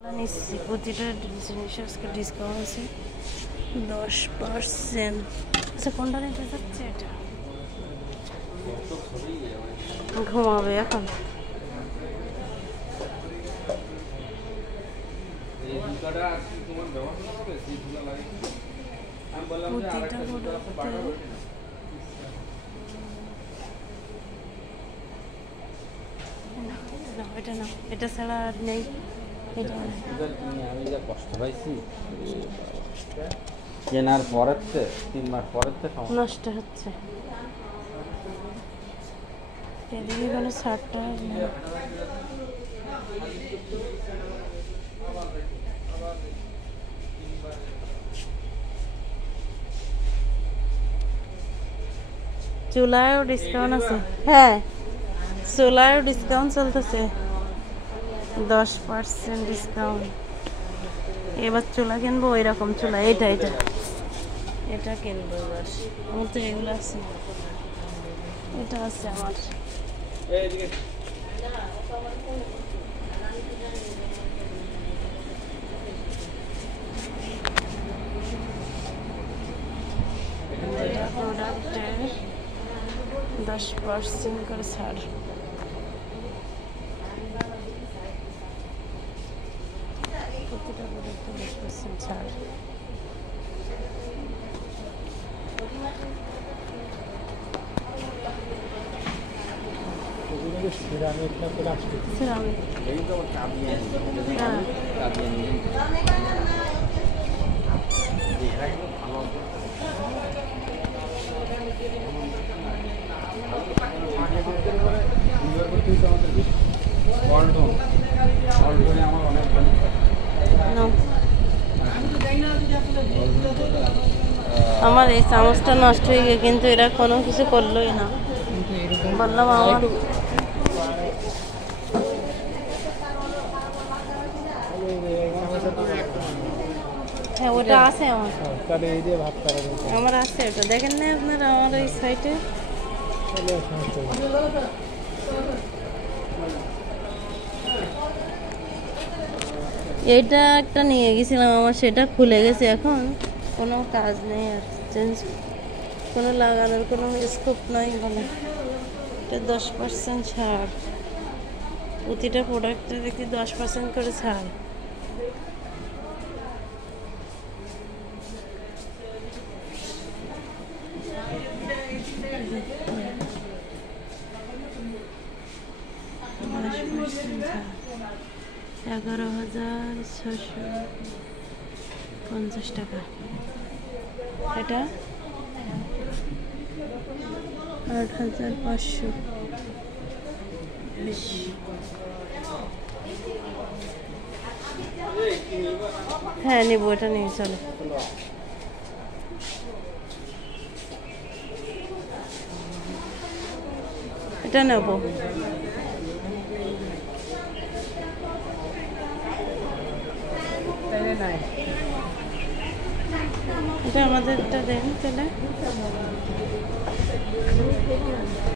নিচ্ছি প্রতিটা জিনিস আজকে ডিসকাউন্ট আছে 10%। আচ্ছা কোনটা নিতে চাচ্ছে? এটা ঘুমাবে এখন। এটা না, এটা ছাড়া আর নেই। আমি যা কষ্ট পাইছি কেনার পরের 3 মাস পরের নষ্ট হচ্ছে। এদিকে কোনো ছাড়টা চুলায়ও ডিসকাউন্ট আছে। হ্যাঁ, চুলায়ও ডিসকাউন্ট চলতেছে, 10% ডিসকাউন্ট। এবার চুলা কিনবো, ওই রকম চুলা। এটা এটা এটা কিনবো এবার। আমার তো এগুলো আছে, এটা আছে আমার। এটা প্রোডাক্টের 10% করে ছাড়। প্রতিটা প্রোডাক্টে 10% ছাড়। আমার এই চামচটা নষ্ট হয়ে গিয়ে, কিন্তু এরা কোনো কিছু করলোই না। বললাম আমার হ্যাঁ ওটা আছে আমার, আমার আছে ওটা। দেখেন না আপনারা আমার এই সাইটে। এইটা একটা নিয়ে গেছিলাম, আমার সেটা খুলে গেছে, এখন কোনো কাজ নেই আর, চেঞ্জ কোনো লাগানোর কোনো স্কোপ নাই বলে। এটা 10% ছাড়, প্রতিটা প্রোডাক্টে দেখি 10% করে ছাড়। $11,650 টাকা। এটা 8,520। হ্যাঁ নেবো, এটা নিয়ে চলো। এটা নেবো। এটা আমাদেরটা দেন তাহলে।